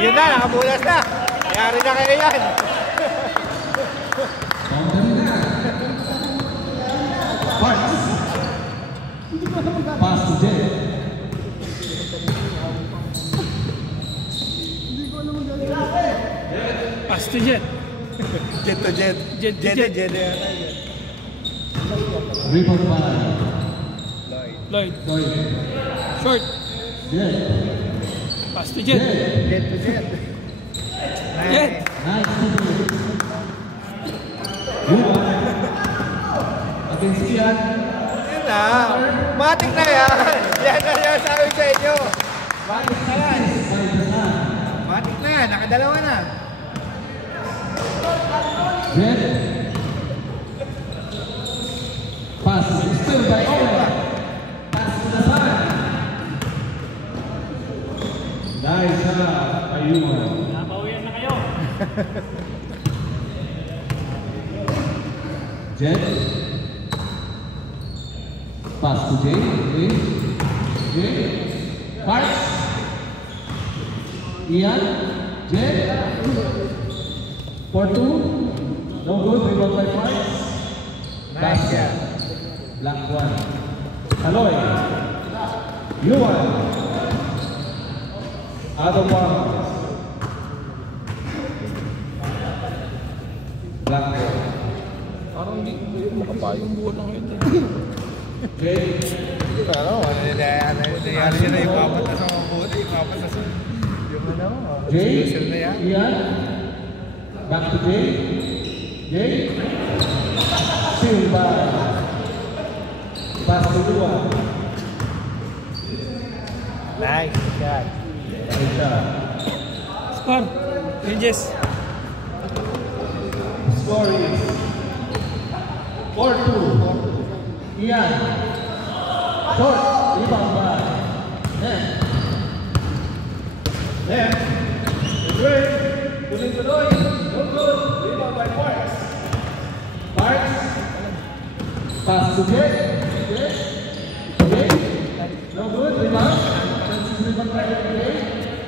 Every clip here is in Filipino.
Yun na, nakabulas na. Yari na kayo yan. Pass to Jet. Pass to Jet. Jet to Jet. Jet to Jet. Rebound by Lloyd. Lloyd. Short. Jet. Pass to Jet. Jet to Jet. Jet. Nice to Jet. Yuan. Against Ian. Yun na. Matik na yan. Yan na yan sabi sa inyo. Matik na yan. Matik na yan. Nakadalawa na. Jet. Pass still by Owen. Pass to the side. Nice shot by Yuan. Napawian na kayo. Jet. Pass to Jay. Jay. Parks. Ian. Jet. 4-2. No good. Rebound by Parks. Nice shot. Black one. Aloy. Yuan. Out of bounds. Black one. Parang hindi makapayong buwan lang yun. Jay. Pero, nangyari siya na ipapat na sa mga buti. Ipapat na sa... Yung ano, Jay. user na yan. Ian. Back to Jay. Jay. Silva. Pass to Yuan. Nice shot. Nice shot. Score. Ranges. Score is 4-2. Ian. Short. Rebound by Nen. Nen. Great. Tuloy-tuloy. No good. Rebound by Parks. Parks. Pass to Jay. Jay. Jay. No good. Rebound. Rebound by Jay.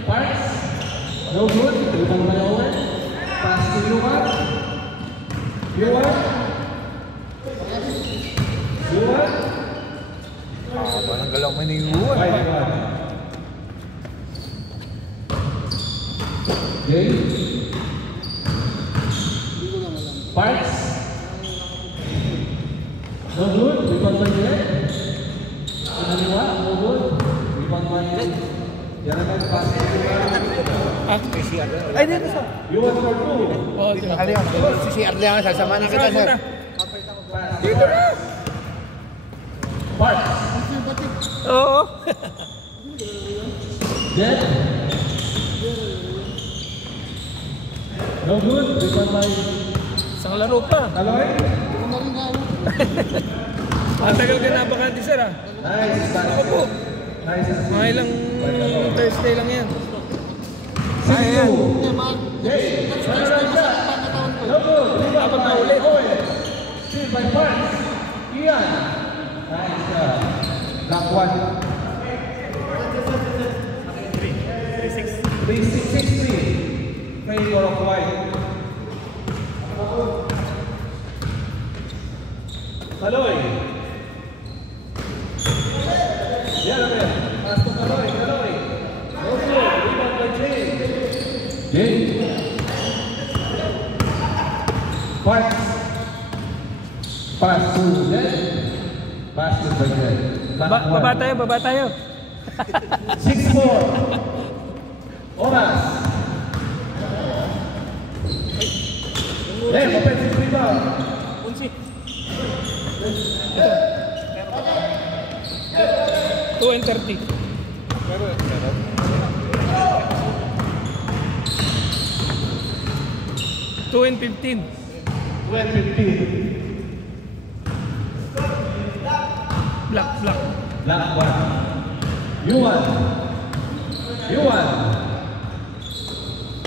Parks. No good. Rebound by Owen. Pass to Yuan. Yuan. Yuan. Parang galang maniyuan. Jay. Parks. No good. Rebound by Jay. Pinaliwa. No good. Rebound by Jay. Jangan pass. Ay, dito sa... Yuan for 2. Oo, diba? Ano yan? Si CR lang, sasama na kita, sir. Dito na! Parks. Oo. Dead. No good. Rebound by Isang laro pa. Aloy. Ang tagal ka napakante, sir, ah. Nice. Ako po. Nice. Mga ilang Thursday lang yan. 6-2. Jay. No good. Rebound by Owen. Steal by Parks. Ian. Nice. Black one. 3-6-3. Favor of white. Aloy. Yellow. Pass to Aloy. Aloy. No good. Rebound by Jay. Jay. Parks. Pass to Jay. Pass to Jay. Baba tayo, baba tayo. 6-4. Oras. Then, offensive rebound. Unsi. Ito. 2:30. 2:15. 12-15. Black. Black one. Yuan.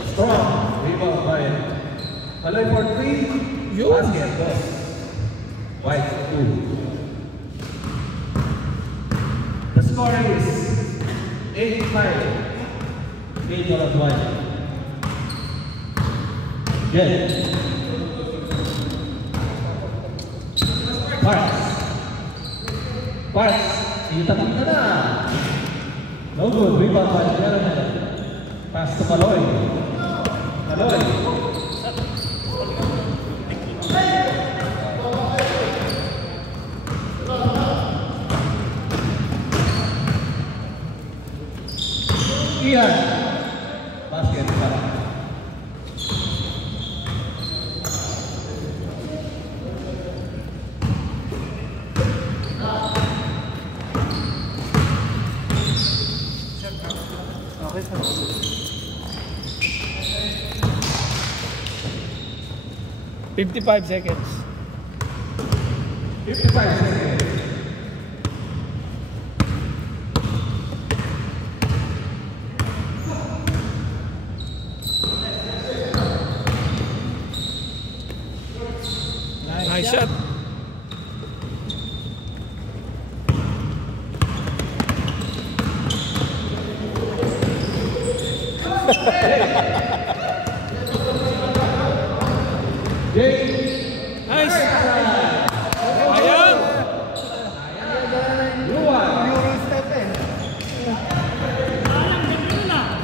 Strong. Rebound by Aloy for 3. Yun. Basket. Go. White 2. The score is 8-5. 8-1. Good. Parks. Itatak na na. No good. Rebound by Jeremy. Pass to Maloy. Maloy. Ian. Basket para. Okay, sir. 55 seconds. 55 seconds. Nice shot. Nice. Ayun. Euro step eh.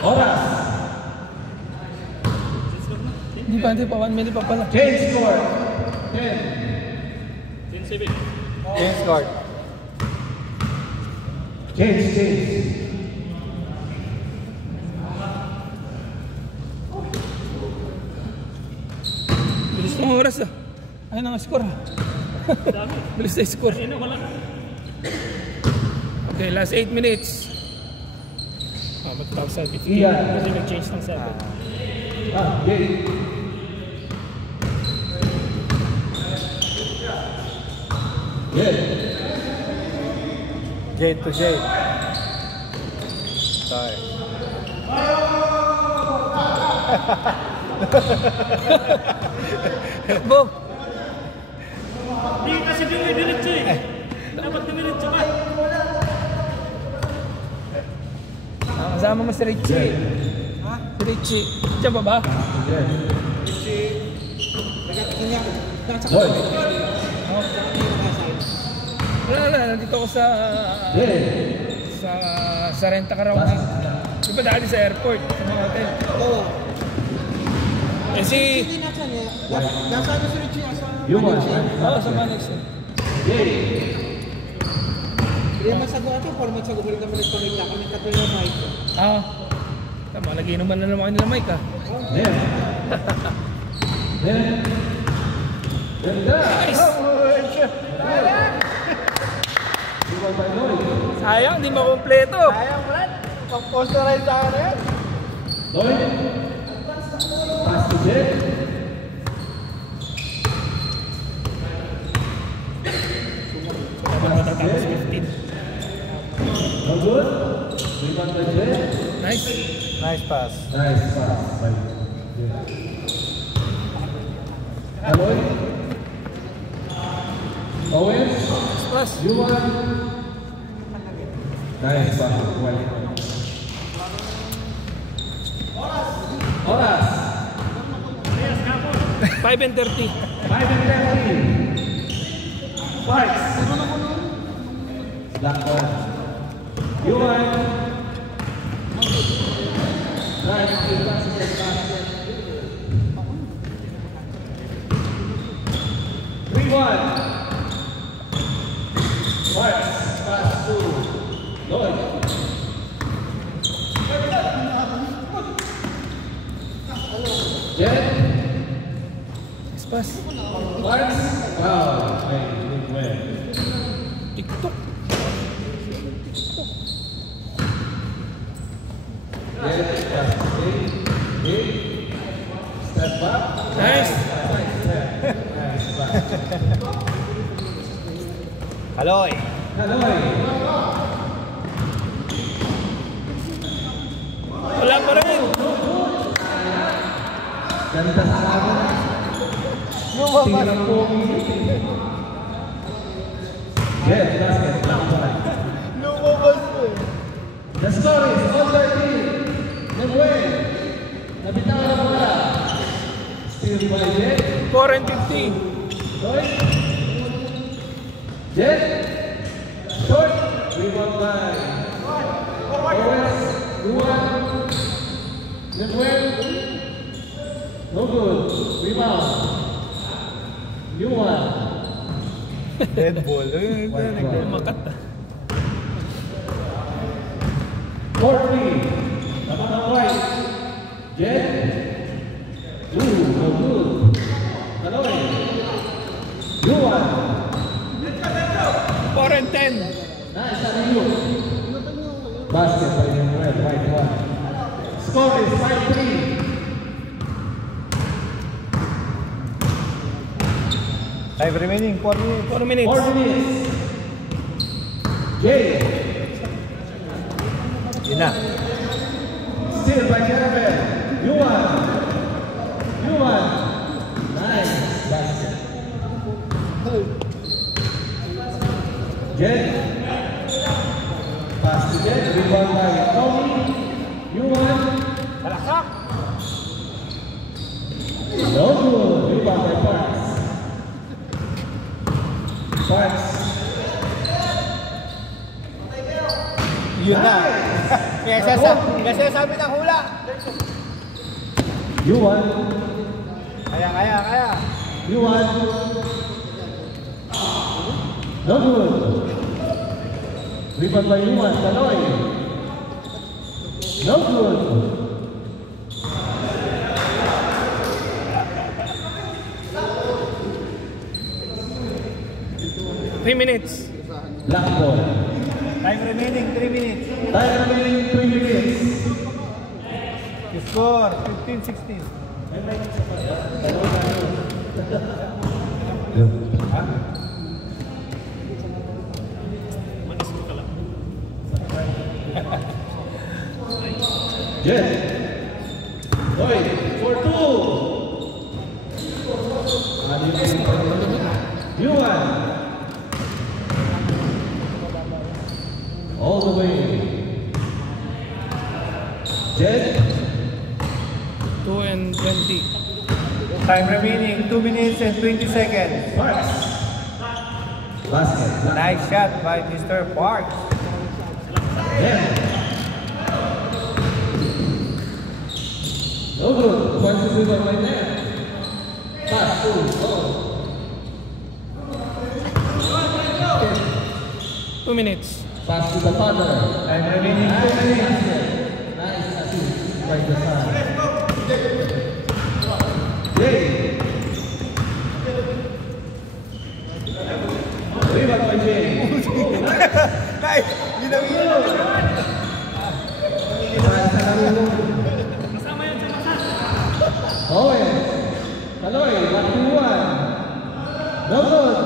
Oras. Hindi pa, 1 minute pa pala. Change score. 10. James Guard. Change. Bilis ng oras ah. Ayun ang score ah. Bilis na score. Okay, last 8 minutes. Matapos sa 15. Kasi nag-change ng 7. Gate. Gate to gate. Sorry. Boom! Hindi kasi dumidiretso eh. Dapat dumidiretso ka. Kasama mo si Richie. Ha? Si Richie. Diyan ba ba? Boy. Wala. Nandito ako sa renta ka raw. Di ba dati sa airport? Sa mga hotel? Oo. Eh si... Nasa ano si Richie? Yuman. Oo, sa Manex. Hindi masago natin, para magsago rin kami nagpamilya kami katuloy ng mic. Tama, nagiinuman na naman nila Mike ah. Nice! Sayang, hindi makompleto. Sayang mo lang. Pang-posterize sa akin yan. Lloyd. Pass to Jet. Matatapos 15. No good. Rebound by Jet. Nice. Nice pass. Nice pass by Jet. Aloy. Owens. Pass. Yuman. Nice pass. Oras. 5 and 30. 5-30. Parks. Blackburn. Yuman. Nice. 3-1. Parks. Pass to Lloyd. Jet. Nice pass. Parks. Wow. Big win. TikTok. Step back. Nice. Kaloy. Kaloy. Wala pa rin. Ganda sa laban. Tingnan po. Jet, basket. Lumabas mo eh. The score is all 13. Nebuel. Nabitawan na bola. Still by Jet. 4 and 50. Roy. Jet. Short. Rebound by Owens. Luan. Nebuel. No good. Rebound. Luan. Dead ball. Makat na. 4-3. Naman White. Jet. No good. Kaloy. Luan. 4 and 10. Nice on you. Basket by Nebuel. White one. Score is 5-3. Time remaining, 4 minutes. 4 minutes. 4 minutes. Jay. Yun na. Still by Caramel. Yuan. Yuan. Nice basket. Jet. Pass to Jet. Rebound by Tommy. Yuan. No good. Rebound by Parks. Parks. Yun na. Kasi sabi ng hula. Yuan. Kaya. Yuan. No good. Rebound by Yuan. Kaloy. No good. Three minutes. Black ball. Time remaining, 3 minutes. Time remaining 3 minutes. Score, 15-16. Jet. Lloyd, 4-2. Yuan. All the way. Jet. 2 and 20. Time remaining, 2 minutes and 20 seconds. Parks. Basket. Nice shot by Mr. Parks. Yeah. No good. Points to rebound right there. Pass to goal. 2 minutes. Pass to the father. Time remaining, 2 minutes. Nice assist by the son. Jay. Rebound by Jay. Nice! Ginawin! Kasama yan sa masa. Owen. Kaloy. 1-2-1. No good.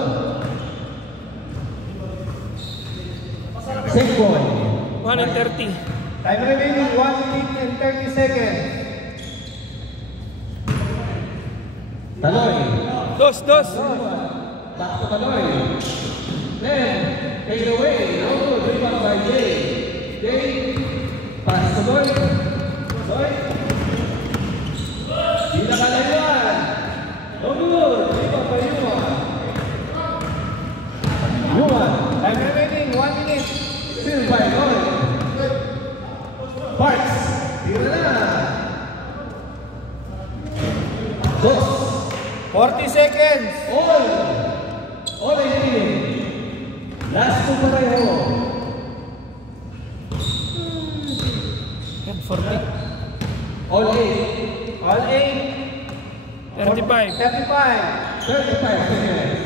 Same point. 1 and 30. Time remaining, 1 minute and 30 seconds. Kaloy. Dos. Back to Kaloy. Then, take away. No good. Rebound by Jay. Jay. Pass to Lloyd. Lloyd. Di nakalayuan. No good. Rebound by Yuan. Yuan. Time remaining, 1 minute. Still by Lloyd. Parks. Tira na. Dos. 40 seconds. All 18. Last two pareho. And 40. All 8. All 8. 35. 35. 35 seconds.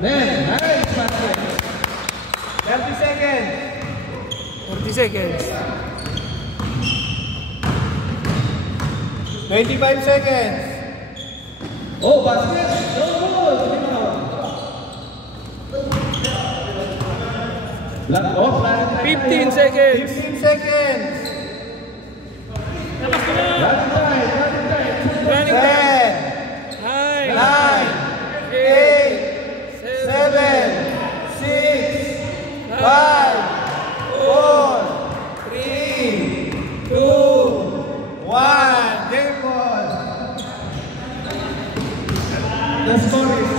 Then, nice basket. 30 seconds. 40 seconds. 25 seconds. Oh, basket. No good. Lock off. 15 seconds. 15 seconds. Labas ko na. Running time. Running time. 10, 9, 9, 8, 7, 6, 5, 4, The score is